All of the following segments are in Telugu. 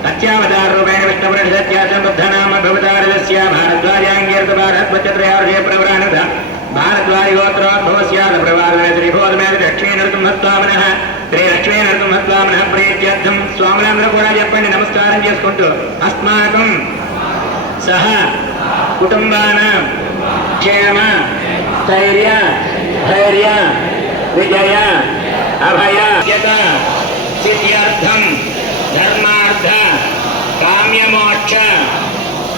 పురుషవిగ్రహవరవ్యోభాంతరయామి తత్యావతారూపేణ విష్ణుపురుషత్యాచం బుద్ధనామ భవతారదస్య భారద్వాజాంగీర్త భారద్వచత్రయార్షే ప్రవరాణత భారద్వాజగోత్రోద్భవస్యాద ప్రవారణ త్రిభోధమేద లక్ష్మీనరసింహస్వామినః శ్రీ లక్ష్మీనరసింహస్వామినః ప్రీత్యర్థం స్వాములందరూ కూడా చెప్పండి నమస్కారం చేసుకుంటూ అస్మాకం సహ కుటుంబానాం క్షేమ స్థైర్య ధైర్య విజయ అభయ యత धर्मार्थ, काम्यमोक्ष,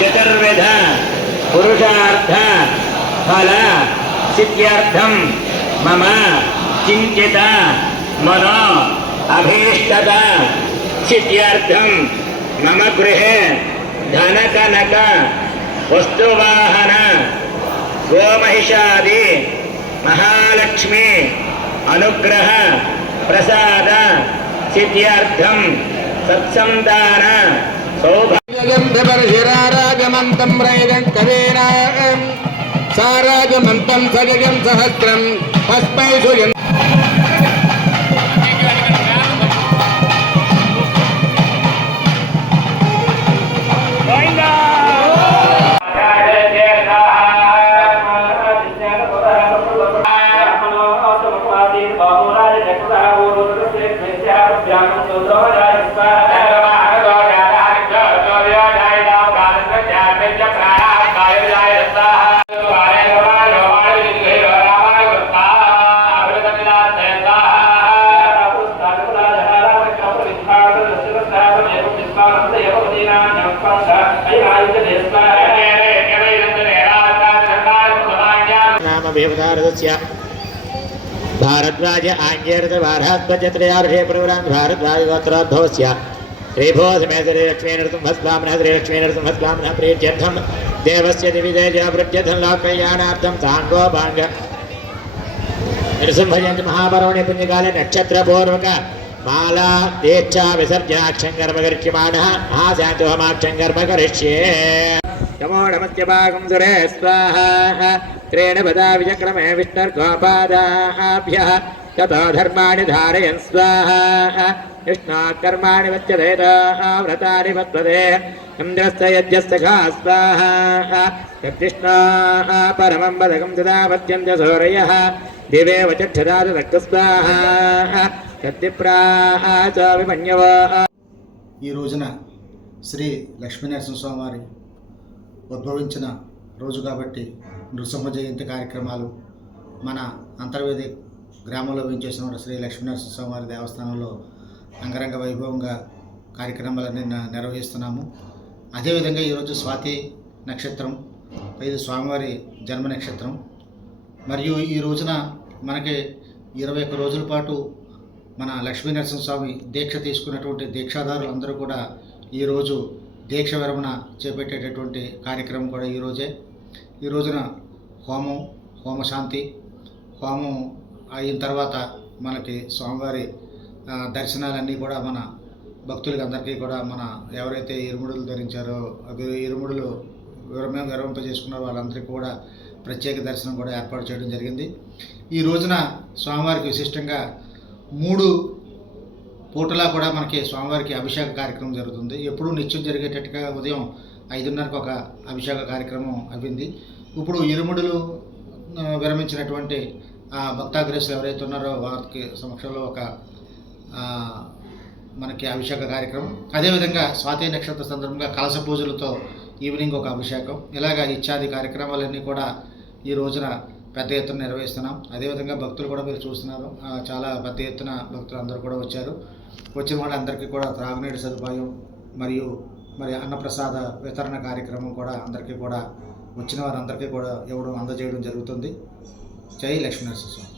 चतुर्विध, पुरुषार्थ, फल सिद्ध्यर्थम मम चिंतित मनो, अभीष्टत सिद्ध्यर्थम मम गृह धन कनक वस्तुवाहन, गोमहिषादि, महालक्ष्मी, अनुग्रह, प्रसाद सिद्ध्यर्थम సత్సంతాన సౌభాగ్యరాజమంతం రైదం కవేనా సారాజమంతం సగజం సహస్రం. తస్మై సుయం भारद्वाज आञ्जरद भारद्वजत्रयारुषे प्रवरान् भारद्वाजगोत्रोद्भवस्य रेभो समेतरे लक्ष्मीनृतं भस्वामनः भस्वामनः प्रीत्यर्थं देवस्य लोकयानार्थं महापरवणे पुण्यकाले नक्षत्रपूर्वक माला दीक्षा करिष्यमाणः करिष्ये కర్మ కరిష్యే నమో నమస్య భాగం సురే స్వాహ త్రేణ పదా విచక్రమే విష్ణుర్గోపాదాభ్య తతో ధర్మాణి ధారయన్ స్వాహ విష్ణా కర్మాణి వత్యవేద వ్రతాని వత్వదే ఇంద్రస్య యజ్ఞస్య ఘా స్వాహ తద్విష్ణా పరమం పదకం తదా వత్యంత సూరయః దివేవ చక్షదాదు రక్తస్వాహ తద్విప్రాహ చ విమన్యవా ఈ రోజున శ్రీ లక్ష్మీనరసింహస్వామి వారి ఉద్భవించిన రోజు కాబట్టి నృసింహ జయంతి కార్యక్రమాలు మన అంతర్వేది గ్రామంలో వేయించేసిన శ్రీ లక్ష్మీనరసింహస్వామి వారి దేవస్థానంలో అంగరంగ వైభవంగా కార్యక్రమాలన్నీ నిర్వహిస్తున్నాము. అదేవిధంగా ఈరోజు స్వాతి నక్షత్రం ఇది స్వామివారి జన్మ నక్షత్రం. మరియు ఈ రోజున మనకి ఇరవై ఒక్క రోజుల పాటు మన లక్ష్మీ నరసింహస్వామి దీక్ష తీసుకున్నటువంటి దీక్షాదారులు అందరూ కూడా ఈరోజు దీక్ష విరమణ చేపట్టేటటువంటి కార్యక్రమం కూడా ఈరోజే ఈ రోజున హోమం హోమశాంతి హోమం అయిన తర్వాత మనకి స్వామివారి దర్శనాలన్నీ కూడా మన భక్తులకి అందరికీ కూడా మన ఎవరైతే ఇరుముడులు ధరించారో ఇరుముడులు విరమ విరమింపజేసుకున్నారో వాళ్ళందరికీ కూడా ప్రత్యేక దర్శనం కూడా ఏర్పాటు చేయడం జరిగింది. ఈ రోజున స్వామివారికి విశిష్టంగా మూడు పూటలా కూడా మనకి స్వామివారికి అభిషేక కార్యక్రమం జరుగుతుంది. ఎప్పుడూ నిత్యం జరిగేటట్టుగా ఉదయం ఐదున్నరకు ఒక అభిషేక కార్యక్రమం అవ్వింది ఇప్పుడు ఇరుముడులు విరమించినటువంటి భక్తాగ్రేసులు ఎవరైతే ఉన్నారో వారికి సమక్షంలో ఒక మనకి అభిషేక కార్యక్రమం. అదేవిధంగా స్వాతి నక్షత్ర సందర్భంగా కలస పూజలతో ఈవినింగ్ ఒక అభిషేకం. ఇలాగ ఇత్యాది కార్యక్రమాలన్నీ కూడా ఈ రోజున పెద్ద ఎత్తున నిర్వహిస్తున్నాం. అదేవిధంగా భక్తులు కూడా మీరు చూస్తున్నారు. చాలా పెద్ద ఎత్తున భక్తులు అందరూ కూడా వచ్చారు. వచ్చిన వాళ్ళందరికీ కూడా త్రాగునీటి సదుపాయం మరియు మరి అన్నప్రసాద వితరణ కార్యక్రమం కూడా అందరికీ కూడా వచ్చిన వారందరికీ కూడా ఇవ్వడం అందజేయడం జరుగుతుంది. జై లక్ష్మీనరసింహ స్వామి